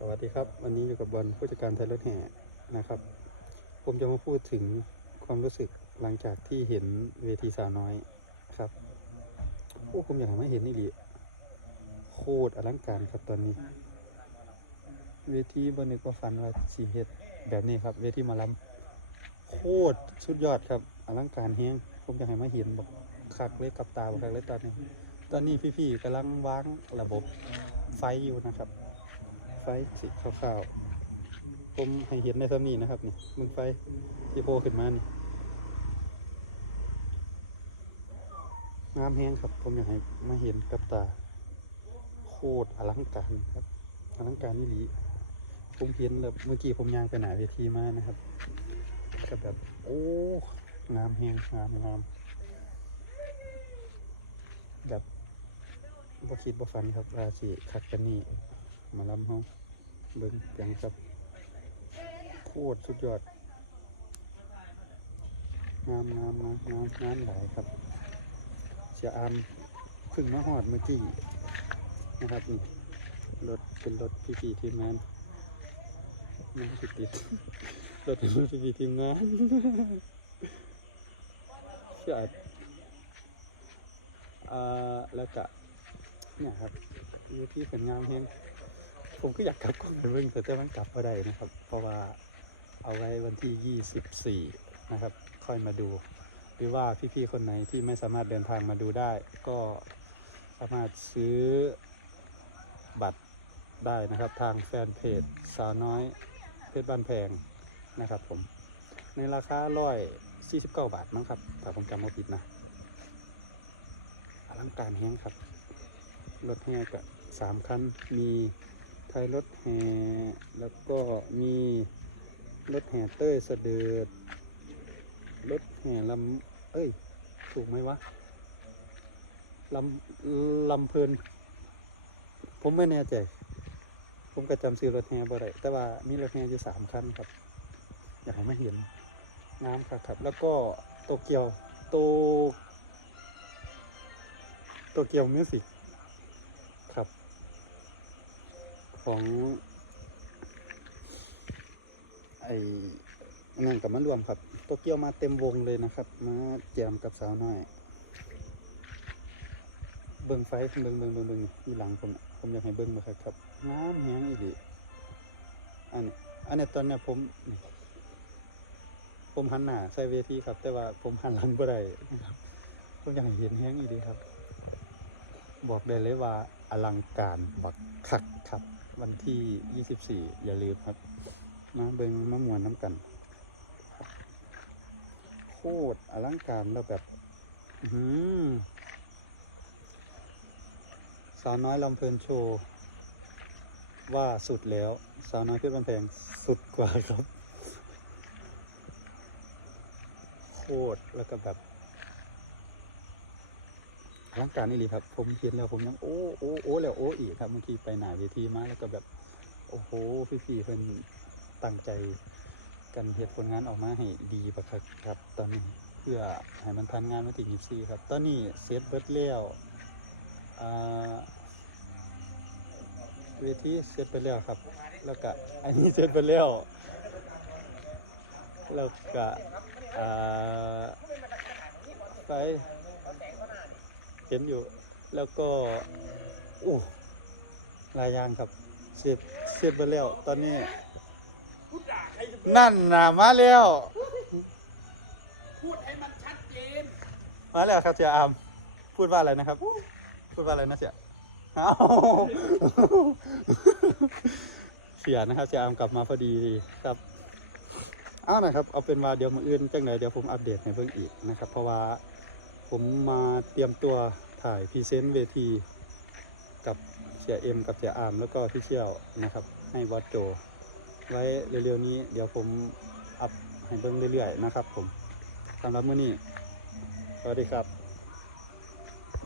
สวัสดีครับ วันนี้อยู่กับบอลผู้จัดการไทยรถแห่นะครับ ผมจะมาพูดถึงความรู้สึกหลังจากที่เห็นเวทีสาวน้อยครับโอ้ผมอยากให้เห็นนี่ดิโคตรอลังการครับตอนนี้ เวทีบนนึกว่าฟันว่าสีเฮ็ดแบบนี้ครับ เวทีมาลำโคตรสุดยอดครับอลังการเฮงผมอยากให้มาเห็นบอกคักเลยกับตาบอกคักเลยตอนนี้ ตอนนี้พี่ๆกำลังวางระบบไฟอยู่นะครับ ไฟสีขาวๆผมให้เห็นในสำนีนะครับนี่มึงไฟที่โผล่ขึ้นมานี่งามแห้งครับ ผมอยากให้มาเห็นกับตา โคตรอลังการครับ อลังการนี่ลีผมเห็นแบบเมื่อกี้ผมย่างไปหนาเวทีมานะครับก็แบบโอ้งามแห้งงามงามแบบบ่คิดบ่ฝันครับว่าสิคักกันนี่มาลำเฮา เบิ่งเปียงครับ โคตรสุดยอด งามงามงามงามงามหลายครับเสียอามเพึ่งมาหอดเมื่อกี้นะครับนี่รถเป็นรถพี่พีทีมงานไม่ติดติดรถเป็นรถพี่พีทีมงานเสียออ่าแล้วก็เนี่ยครับอยู่ที่เป็นงามเฮง ผมก็อยากกลับก่อนเบิ่งแต่มันกลับมาได้นะครับ เพราะว่าเอาไว้วันที่ 24 นะครับ ค่อยมาดู หรือว่าพี่ๆคนไหนที่ไม่สามารถเดินทางมาดูได้ ก็สามารถซื้อบัตรได้นะครับ ทางแฟนเพจสาวน้อยเพชรบ้านแพงนะครับผม ในราคาร้อยสี่สิบเก้าบาทมั้งครับถ้าผมจำไม่ผิดนะอลังการแห้งครับ รถแห่กับสามคันมี ไทยรถแห่ แล้วก็มีรถแห่เต้ยเสด็จรถแห่ลำเอ้ย ถูกไหมวะลำลำเพลิน ผมไม่แน่ใจ ผมก็จำซื้อรถแห่บ่ได้แต่ว่ามีรถแห่อยู่สามคันครับ อยากให้มาเห็นงามครับครับ แล้วก็โตเกียวโตโตเกียวมิวสิกครับ ของไองานกับมารวมครับโตเกียวมาเต็มวงเลยนะครับ มาแจมกับสาวน้อย เบิ้งไฟเบิ้งเบิ้งเบิ้งเบิ้งอยู่หลังผมผมอยากให้เบิ้งมาครับครับงามแฮงอีหลีอันนี้อันนี้ตอนเนี้ยผม ผมหันหน้าใส่เวทีครับ แต่ว่าผมหันหลังบ่ได้นะครับผมอยากให้เห็นแฮงอีหลีครับ บอกได้เลยว่าอลังการบักคักครับ วันที่ 24 อย่าลืมครับ มาเบิงมามวนน้ำกัน โคตรอลังการแล้วแบบอือหือสาวน้อยลำเพลินโชว์ว่าสุดแล้ว สาวน้อยเพชรบันแพงสุดกว่าครับ โคตรแล้วก็แบบ อลังการนี่ลีครับ ผมเห็นแล้วผมยังโอ้โอ้โอ้แล้วโอ้อีกครับเมื่อกี้ไปหนาเวทีมาแล้วก็แบบ โอ้โหพี่ๆเพิ่นตั้งใจกันเหตุผลงานออกมาให้ดีประครับครับ ตอนนี้เพื่อให้มันทันงานมาถึงยี่สี่ครับ ตอนนี้เซตเบิร์ดแล้วเวทีเซตไปแล้วครับ แล้วก็อันนี้เซตไปแล้วแล้วก็ไป เห็นอยู่ แล้วก็โอ้หลายอย่างครับเสร็จเสร็จไปแล้ว ตอนนี้นั่นน่ะมาแล้ว พูดให้มันชัดเจน มาแล้วครับเสียอามพูดว่าอะไรนะครับ พูดว่าอะไรนะเสียเอ้าเสียนะครับเสียอามกลับมาพอดีครับ เอานะครับ เอาเป็นว่าเดี๋ยวมืออื่นจังไหนเดี๋ยวผมอัปเดตให้เพิ่งอีกนะครับ เพราะว่า ผมมาเตรียมตัวถ่ายพรีเซนต์เวที กับเสียเอ็มกับเสียอามแล้วก็พี่เชี่ยวนะครับ ให้วัดโจ ไว้เร็วๆนี้ เดี๋ยวผมอัพให้เบิ่งเรื่อยๆนะครับผมสำหรับมื้อนี้ สวัสดีครับ